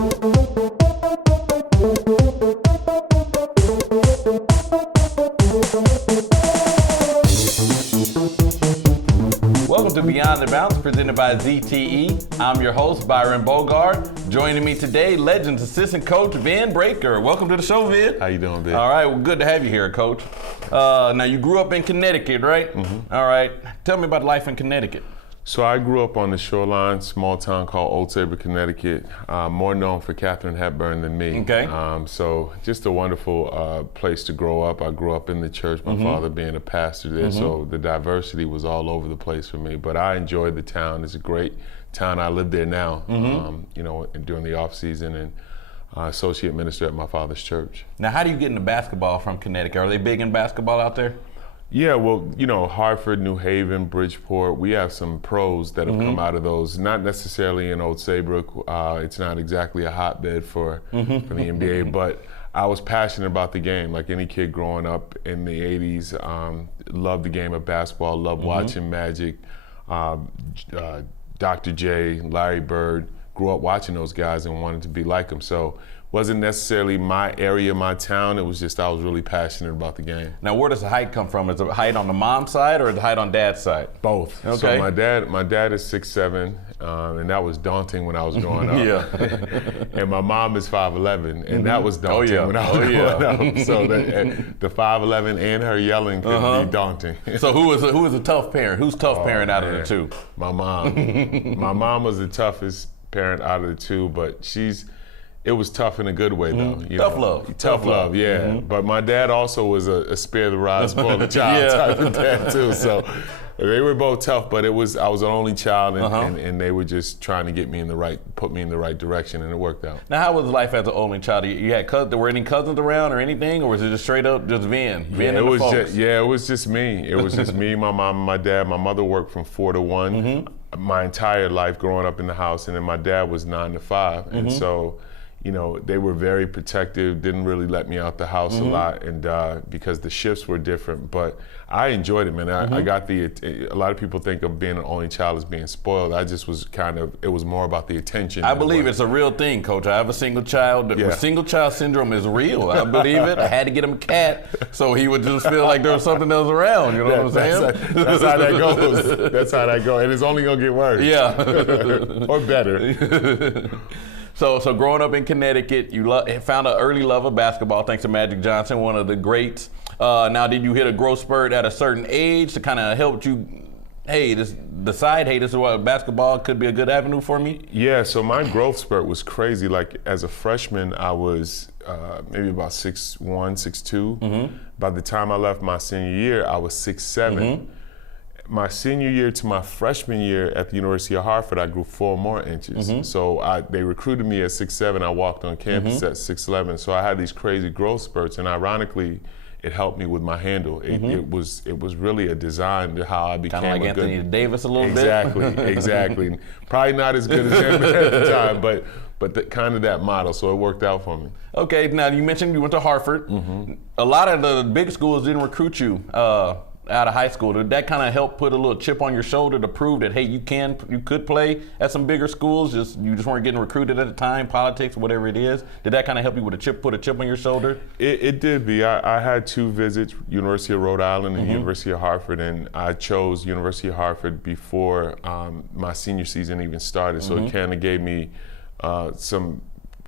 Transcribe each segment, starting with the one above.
Welcome to Beyond the Bounce, presented by ZTE. I'm your host, Byron Bogart. Joining me today, Legends assistant coach, Vin Breaker. Welcome to the show, Vin. How you doing, Vin? All right, well, good to have you here, Coach. Now, you grew up in Connecticut, right? Mm-hmm. All right. Tell me about life in Connecticut. So I grew up on the shoreline, small town called Old Saybrook, Connecticut. More known for Katharine Hepburn than me. Okay. So just a wonderful place to grow up. I grew up in the church, my father being a pastor there, so the diversity was all over the place for me. But I enjoyed the town. It's a great town. I live there now, during the off season, and associate minister at my father's church. Now, how do you get into basketball from Connecticut? Are they big in basketball out there? Yeah, well, Hartford, New Haven, Bridgeport, we have some pros that have come out of those, not necessarily in Old Saybrook. It's not exactly a hotbed for the NBA, but I was passionate about the game. Like any kid growing up in the 80s, loved the game of basketball, loved watching Magic, Dr. J, Larry Bird, grew up watching those guys and wanted to be like them. So wasn't necessarily my area, my town. It was just I was really passionate about the game. Now, where does the height come from? Is it height on the mom's side or is it height on dad's side? Both. Okay. So my dad is 6'7", and that was daunting when I was growing up. Yeah. And my mom is 5'11", and that was daunting when I was growing up. So the 5'11" and her yelling could be daunting. So who was a tough parent? Who's tough parent out of the two? My mom. My mom was the toughest parent out of the two, but it was tough in a good way, though. Tough love, yeah. But my dad also was a spare the rod, spoil the child type of dad, too. So they were both tough, but I was an only child, and they were just trying to put me in the right direction, and it worked out. Now, how was life as an only child? You had were any cousins around or anything, or was it just straight up just Vin? It was just me. It was just me, my mom, and my dad. My mother worked from 4 to 1 my entire life growing up in the house, and then my dad was 9 to 5, and so they were very protective, didn't really let me out the house a lot, and because the shifts were different. But I enjoyed it, man. I got a lot of people think of being an only child as being spoiled. I just was it was more about the attention. I believe it's a real thing, Coach. I have a single child. Yeah. Single child syndrome is real. I believe it. I had to get him a cat so he would just feel like there was something else around. You know what I'm saying? That's how that goes. That's how that goes. And it's only going to get worse. Yeah. Or better. So growing up in Connecticut, you found an early love of basketball thanks to Magic Johnson, one of the greats. Now, did you hit a growth spurt at a certain age to kind of help you, this is what basketball could be a good avenue for me? Yeah, so my growth spurt was crazy. Like as a freshman, I was maybe about 6'1", 6'2". By the time I left my senior year, I was 6'7". My senior year to my freshman year at the University of Hartford, I grew 4 more inches. So they recruited me at 6'7". I walked on campus at 6'11". So I had these crazy growth spurts, and ironically, it helped me with my handle. It was really a design to how I became kind of like Anthony Davis a little bit. Exactly. Probably not as good as him at the time, but kind of that model. So it worked out for me. Okay, now you mentioned you went to Hartford. A lot of the big schools didn't recruit you out of high school. Did that kind of help put a little chip on your shoulder to prove that, hey, you could play at some bigger schools, you just weren't getting recruited at the time, politics, whatever it is? Did that kind of help you put a chip on your shoulder? It did be. I had 2 visits, University of Rhode Island and University of Hartford, and I chose University of Hartford before my senior season even started, so it kind of gave me some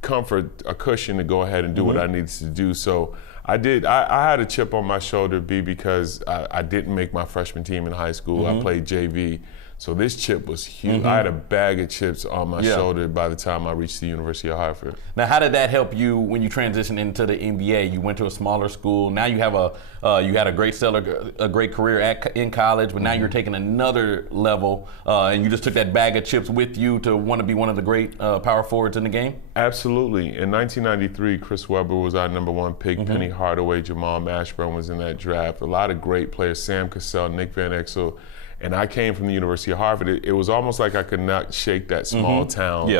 comfort, a cushion to go ahead and do what I needed to do. So I did. I had a chip on my shoulder, because I didn't make my freshman team in high school. I played JV. So this chip was huge. I had a bag of chips on my shoulder by the time I reached the University of Hartford. Now, how did that help you when you transitioned into the NBA? You went to a smaller school. Now you have you had a great career in college, but now you're taking another level, and you just took that bag of chips with you to want to be one of the great power forwards in the game? Absolutely. In 1993, Chris Webber was our #1 pick. Penny Hardaway, Jamal Mashburn was in that draft. A lot of great players, Sam Cassell, Nick Van Exel. And I came from the University of Hartford. It was almost like I could not shake that small town,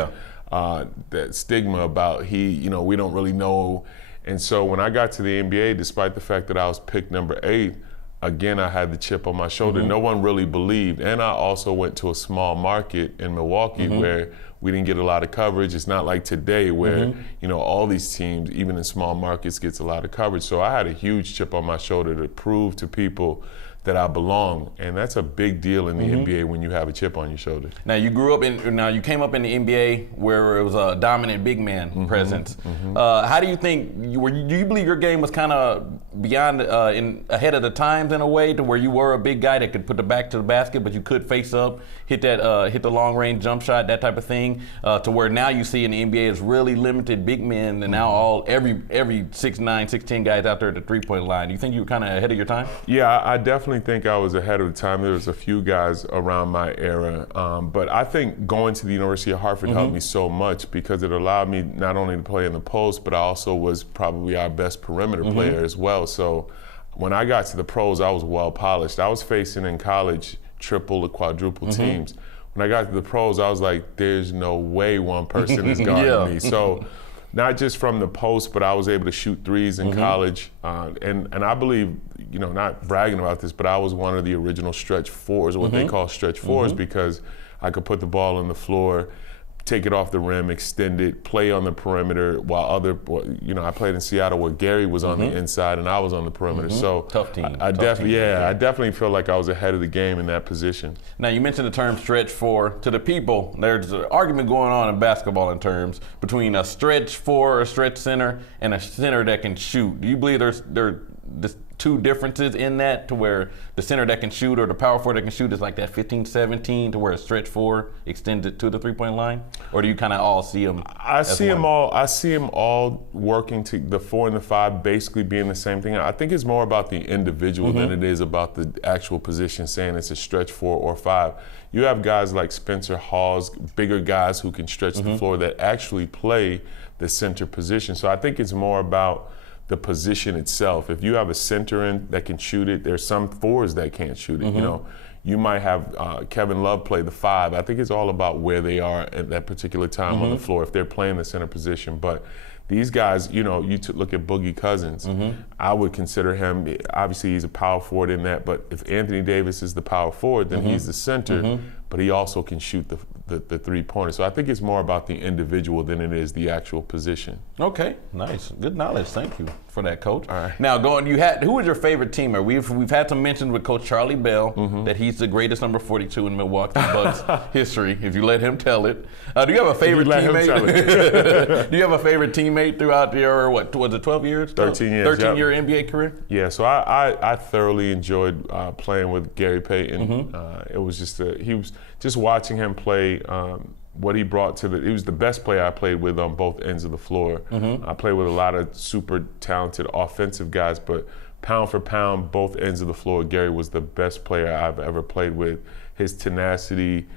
that stigma about we don't really know. And so when I got to the NBA, despite the fact that I was picked #8, again, I had the chip on my shoulder. No one really believed. And I also went to a small market in Milwaukee where we didn't get a lot of coverage. It's not like today where, you know, all these teams, even in small markets, gets a lot of coverage. So I had a huge chip on my shoulder to prove to people that I belong, and that's a big deal in the NBA when you have a chip on your shoulder. Now you you came up in the NBA where it was a dominant big man presence. How do you think, do you believe your game was kind of beyond, ahead of the times in a way, to where you were a big guy that could put the back to the basket, but you could face up, hit the long range jump shot, that type of thing, to where now you see in the NBA is really limited big men, and now every 6'9", 6'10" guys out there at the 3-point line. Do you think you were kind of ahead of your time? Yeah, I definitely think I was ahead of the time. There was a few guys around my era, but I think going to the University of Hartford helped me so much because it allowed me not only to play in the post, but I also was probably our best perimeter player as well. So when I got to the pros, I was well polished. I was facing in college triple or quadruple teams. When I got to the pros, I was like, there's no way one person is guarding me. So not just from the post, but I was able to shoot threes in college. And I believe, you know, not bragging about this, but I was one of the original stretch fours, or what they call stretch fours, because I could put the ball on the floor, take it off the rim, extend it, play on the perimeter, while I played in Seattle where Gary was on the inside and I was on the perimeter. So tough team. I definitely feel like I was ahead of the game in that position. Now you mentioned the term stretch four. To the people, there's an argument going on in basketball in terms between a stretch four or a stretch center and a center that can shoot. Do you believe there's two differences in that, to where the center that can shoot or the power forward that can shoot is like that 15-17, to where a stretch four extends it to the 3-point line? Or do you kind of all see them? I see them all working to the 4 and the 5 basically being the same thing. I think it's more about the individual than it is about the actual position, saying it's a stretch 4 or 5. You have guys like Spencer Hawes, bigger guys who can stretch the floor, that actually play the center position. So I think it's more about the position itself. If you have a center in that can shoot it, there's some fours that can't shoot it. You know, you might have Kevin Love play the 5. I think it's all about where they are at that particular time on the floor, if they're playing the center position. But these guys, you know, look at Boogie Cousins. I would consider him, obviously he's a power forward in that, but if Anthony Davis is the power forward, then he's the center, but he also can shoot the 3-pointer. So I think it's more about the individual than it is the actual position. Okay, nice, good knowledge. Thank you for that, Coach. All right. Now, who was your favorite teammate? We've had some mentions with Coach Charlie Bell that he's the greatest number 42 in Milwaukee Bucks history. If you let him tell it, do you have a favorite teammate? Do you have a favorite teammate throughout your what was it 12 years? 13 years. 13-year NBA career. Yeah, so I thoroughly enjoyed playing with Gary Payton. It was just watching him play. What he brought to he was the best player I played with on both ends of the floor. I played with a lot of super talented offensive guys, but pound for pound, both ends of the floor, Gary was the best player I've ever played with. His tenacity,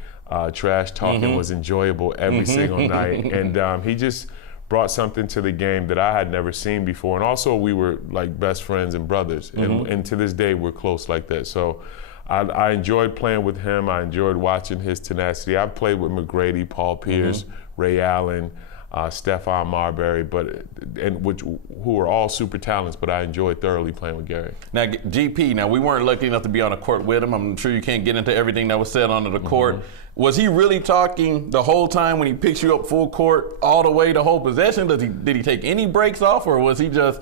trash talking was enjoyable every single night, and he just brought something to the game that I had never seen before. And also, we were like best friends and brothers, and to this day, we're close like that. So I enjoyed playing with him. I enjoyed watching his tenacity. I've played with McGrady, Paul Pierce, Ray Allen, Stephon Marbury, who are all super talents, but I enjoyed thoroughly playing with Gary. Now, GP, we weren't lucky enough to be on the court with him. I'm sure you can't get into everything that was said on the court. Was he really talking the whole time when he picks you up full court all the way the whole possession? Did he take any breaks off, or was he just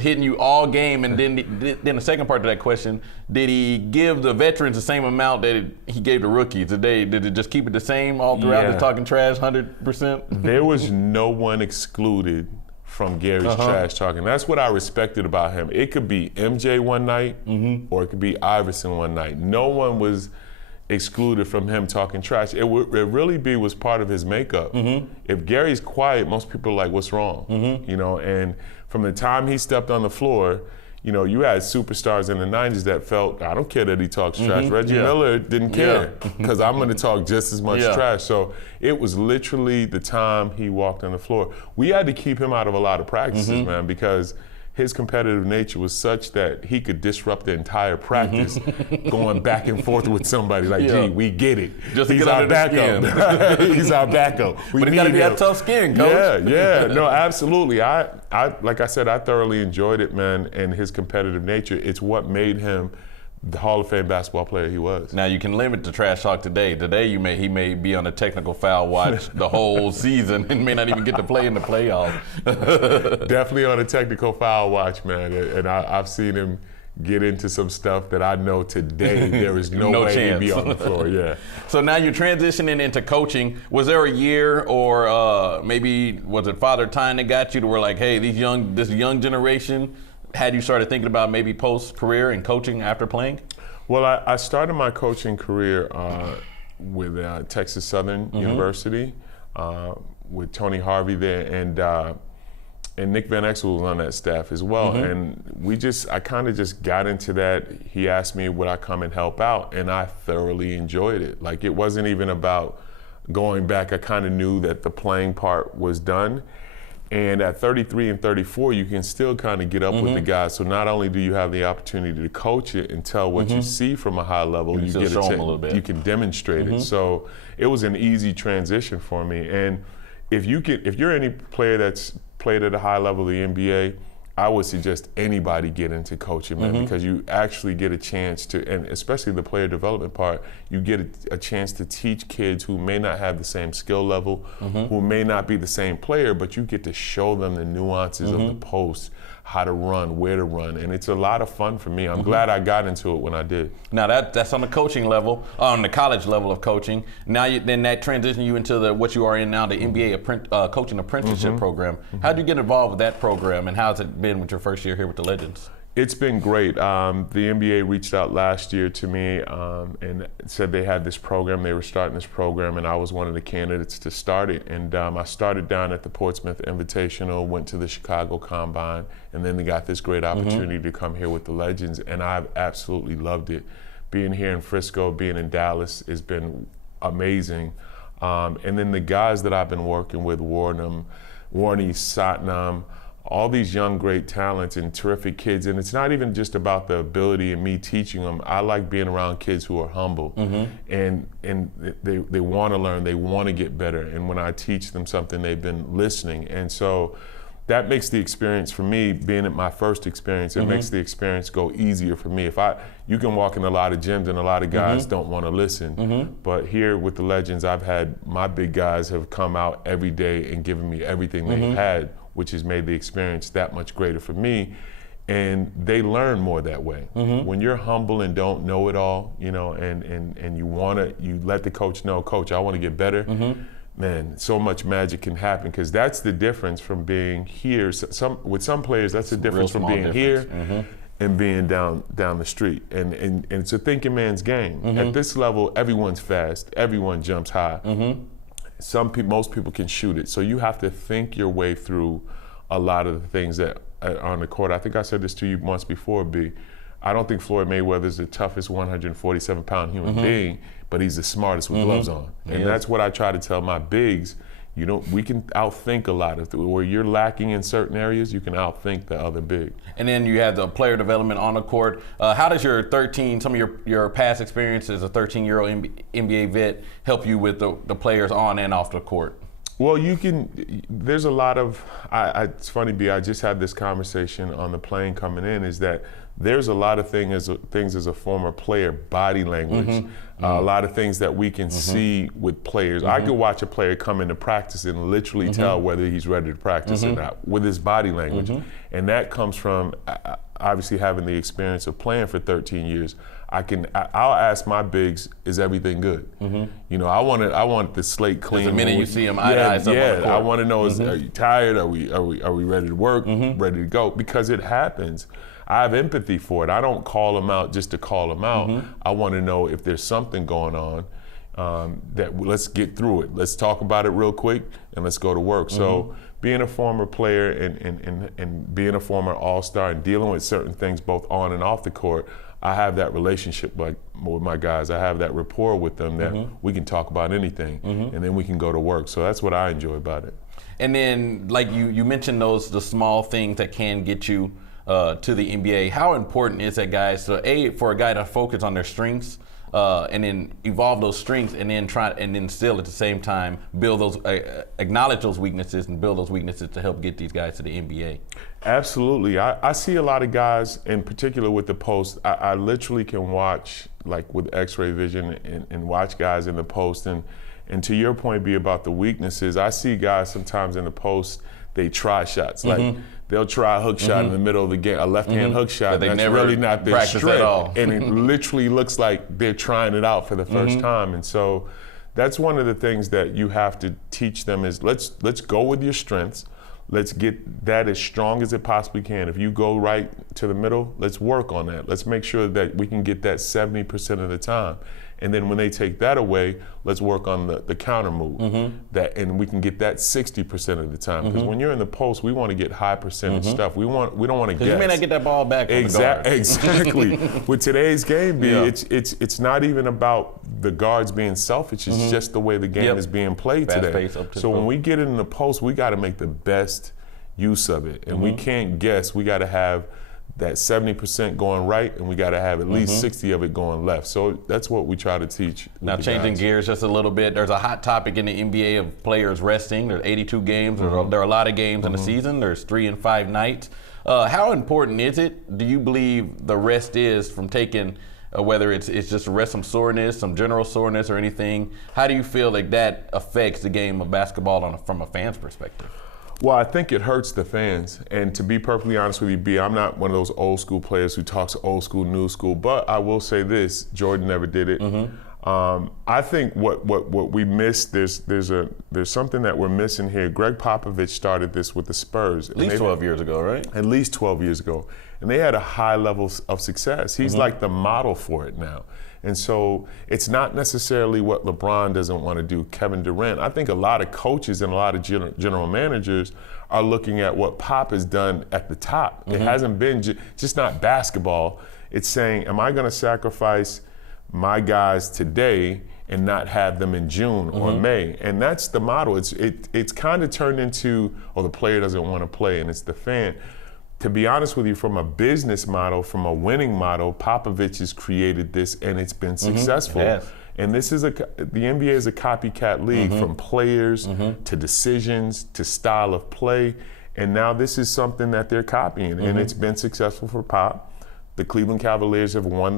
hitting you all game? And then the second part to that question, did he give the veterans the same amount that he gave the rookies? Did it just keep it the same all throughout? Just talking trash 100%? There was no one excluded from Gary's trash talking. That's what I respected about him. It could be MJ one night or it could be Iverson one night. No one was excluded from him talking trash. It really was part of his makeup. If Gary's quiet, most people are like, what's wrong? You know, and from the time he stepped on the floor, you know, you had superstars in the 90s that felt, I don't care that he talks trash. Reggie Miller didn't care because I'm going to talk just as much trash. So it was literally the time he walked on the floor. We had to keep him out of a lot of practices, man, because his competitive nature was such that he could disrupt the entire practice going back and forth with somebody like, gee, we get it. Just He's our backup. He's our backup. But he got to be that tough skin, coach. Yeah, no, absolutely. I like I said, I thoroughly enjoyed it, man, and his competitive nature. It's what made him the Hall of Fame basketball player he was. Now you can limit the trash talk today. Today he may be on a technical foul watch the whole season and may not even get to play in the playoffs. Definitely on a technical foul watch, man. And I've seen him get into some stuff that I know today there is no way chance. he'd be on the floor. Yeah. So now you're transitioning into coaching. Was there a year or maybe was it Father Time that got you to where like, hey, this young generation had you started thinking about maybe post-career and coaching after playing? Well, I started my coaching career with Texas Southern University with Tony Harvey there, and Nick Van Exel was on that staff as well. And I kind of just got into that. He asked me would I come and help out, and I thoroughly enjoyed it. Like, it wasn't even about going back. I kind of knew that the playing part was done. And at 33 and 34, you can still kind of get up with the guys. So not only do you have the opportunity to coach it and tell what you see from a high level, you get show them a little bit. You can demonstrate it. So it was an easy transition for me. And if you're any player that's played at a high level of the NBA, I would suggest anybody get into coaching, man, because you actually get a chance to, and especially the player development part, you get a chance to teach kids who may not have the same skill level, who may not be the same player, but you get to show them the nuances of the post, how to run, where to run, and it's a lot of fun for me. I'm glad I got into it when I did. Now that's on the coaching level, on the college level of coaching. Now then that transition you into what you are in now, the NBA Coaching Apprenticeship program. How did you get involved with that program, and how's it been with your first year here with the Legends? It's been great. The NBA reached out last year to me and said they had this program. They were starting this program, and I was one of the candidates to start it. And I started down at the Portsmouth Invitational, went to the Chicago Combine, and then they got this great opportunity to come here with the Legends, and I've absolutely loved it. Being here in Frisco, being in Dallas has been amazing. And then the guys that I've been working with, Warney, Satnam, all these young, great talents and terrific kids. And it's not even just about the ability and me teaching them. I like being around kids who are humble and they want to learn, they want to get better. And when I teach them something, they've been listening. And so that makes the experience for me, being at my first experience, it makes the experience go easier for me. You can walk in a lot of gyms and a lot of guys don't want to listen. But here with the Legends, I've had my big guys have come out every day and given me everything they had, which has made the experience that much greater for me. And they learn more that way. When you're humble and don't know it all, you know, and you let the coach know, Coach, I want to get better. Man, so much magic can happen, because that's the difference from being here. With some players, that's the difference from being here and being down the street. And it's a thinking man's game. At this level, everyone's fast, everyone jumps high. Most people can shoot it. So you have to think your way through a lot of the things that are on the court. I think I said this to you once before, B. I don't think Floyd Mayweather is the toughest 147-pound human being, but he's the smartest with gloves on. And that's what I try to tell my bigs. We can outthink a lot of where you're lacking in certain areas, you can outthink the other big. And then you have the player development on the court. How does some of your past experience as a 13-year-old NBA vet help you with the players on and off the court? Well, there's a lot of, it's funny, B, I just had this conversation on the plane coming in, is that there's a lot of things as a former player, body language, a lot of things that we can see with players. I could watch a player come into practice and literally tell whether he's ready to practice or not with his body language. And that comes from obviously having the experience of playing for 13 years. I'll ask my bigs, is everything good? You know, I want the slate clean. The minute you see them eye to eye, on the court. I want to know, are you tired? Are we ready to work? Ready to go? Because it happens. I have empathy for it. I don't call them out just to call them out. I want to know if there's something going on that let's get through it. Let's talk about it real quick and let's go to work. So being a former player and being a former all-star and dealing with certain things both on and off the court, I have that relationship with my guys. I have that rapport with them that we can talk about anything and then we can go to work. So that's what I enjoy about it. And then, like you mentioned the small things that can get you to the NBA. How important is that, guys? So, for a guy to focus on their strengths, and then evolve those strengths, and then still at the same time build those, acknowledge those weaknesses and build those weaknesses to help get these guys to the NBA. Absolutely. I see a lot of guys, in particular with the post. I literally can watch, like with X-ray vision, and watch guys in the post. And to your point, be about the weaknesses. I see guys sometimes in the post, they try shots. Like they'll try a hook shot in the middle of the game, a left-hand hook shot. That's never really not their strength at all. And it literally looks like they're trying it out for the first time. And so that's one of the things that you have to teach them is let's go with your strengths. Let's get that as strong as it possibly can. If you go right to the middle, let's work on that. Let's make sure that we can get that 70% of the time. And then when they take that away, let's work on the counter move. And we can get that 60% of the time. Because when you're in the post, we want to get high percentage stuff. We don't want to guess. You may not get that ball back from the guard. Exactly. With today's game, it's not even about the guards being selfish. It's just the way the game is being played Fast today. pace up to So when we get in the post, we got to make the best use of it. And we can't guess. We got to have that 70% going right, and we got to have at least 60 of it going left. So that's what we try to teach. Now, changing gears just a little bit, there's a hot topic in the NBA of players resting. There's 82 games. There are a lot of games in the season. There's 3 and 5 nights. How important is it, do you believe, the rest is from taking, whether it's just rest, some soreness, some general soreness, or anything? How do you feel like that affects the game of basketball from a fan's perspective? Well, I think it hurts the fans. And to be perfectly honest with you, B, I'm not one of those old school players who talks old school, new school. But I will say this: Jordan never did it. I think what we missed, there's something that we're missing here. Greg Popovich started this with the Spurs. At least 12 years ago, right? At least 12 years ago. And they had a high level of success. He's like the model for it now. And so it's not necessarily what LeBron doesn't want to do, Kevin Durant. I think a lot of coaches and a lot of general managers are looking at what Pop has done at the top. It hasn't been just not basketball. It's saying, am I going to sacrifice my guys today and not have them in June or May? And that's the model. It's kind of turned into, oh, the player doesn't want to play, and it's the fan. To be honest with you, from a business model, from a winning model, Popovich has created this, and it's been successful. Yes. And this is the NBA is a copycat league, from players to decisions to style of play. And now this is something that they're copying, and it's been successful for Pop. The Cleveland Cavaliers have won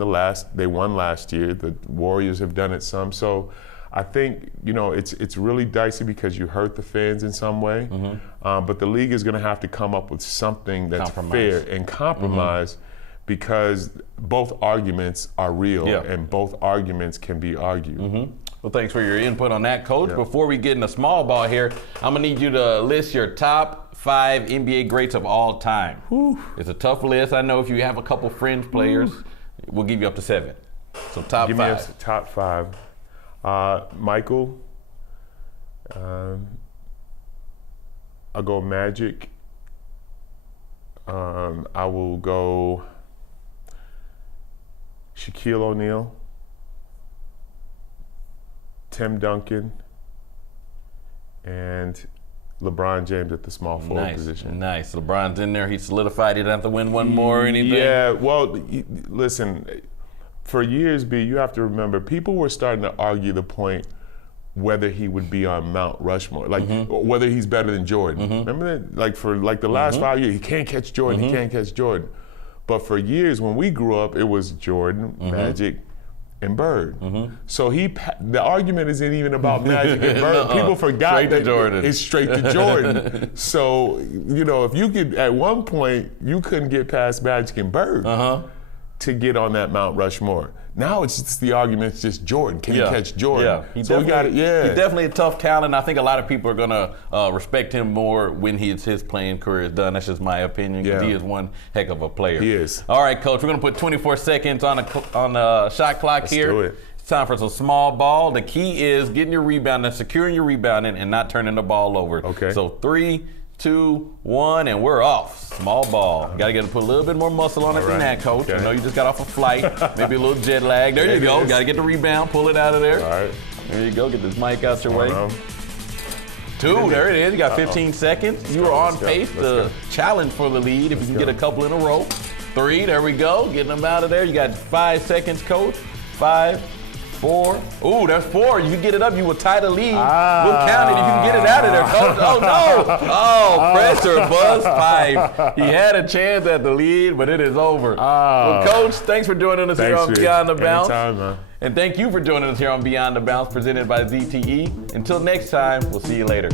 they won last year. The Warriors have done it some. So I think, it's really dicey because you hurt the fans in some way. But the league is going to have to come up with something that's fair and compromise, because both arguments are real and both arguments can be argued. Well, thanks for your input on that, Coach. Before we get into small ball here, I'm going to need you to list your top 5 NBA greats of all time. It's a tough list. I know if you have a couple fringe players, we'll give you up to 7. So top 5. Give me a top 5. Michael. I'll go Magic. I will go Shaquille O'Neal, Tim Duncan, and LeBron James at the small forward position. Nice. LeBron's in there. He solidified. He didn't have to win one more or anything. Yeah, well, listen, for years, B, you have to remember, people were starting to argue the point whether he would be on Mount Rushmore, like whether he's better than Jordan. Remember that? Like for the last 5 years, he can't catch Jordan, he can't catch Jordan. But for years, when we grew up, it was Jordan, Magic, and Bird. So the argument isn't even about Magic and Bird. People forgot that it's straight to Jordan. So, if you could, at one point, you couldn't get past Magic and Bird to get on that Mount Rushmore. Now it's just the argument, it's just Jordan. Can he catch Jordan? He's definitely a tough talent. I think a lot of people are going to respect him more when his playing career is done. That's just my opinion, because he is one heck of a player. He is. All right, Coach, we're going to put 24 seconds on the shot clock here. Let's do it. It's time for some small ball. The key is getting your rebound and securing your rebounding and not turning the ball over. Okay. So 3, 2, 1, and we're off. Small ball. Got to put a little bit more muscle on it than that, Coach. Okay. I know you just got off a flight, maybe a little jet lag. There you go. Got to get the rebound, pull it out of there. All right. There you go. Get this mic out your way. 2, there it is. You got 15 seconds. You are on pace to challenge for the lead if you can get a couple in a row. 3, there we go. Getting them out of there. You got 5 seconds, coach. 5, 4. Ooh, that's 4. You can get it up. You will tie the lead. We'll count it. You can get it out of there, coach. Oh, no. Oh, pressure, buzz pipe. He had a chance at the lead, but it is over. Well, coach, thanks for joining us here on Beyond the Bounce. Anytime, man. And thank you for joining us here on Beyond the Bounce, presented by ZTE. Until next time, we'll see you later.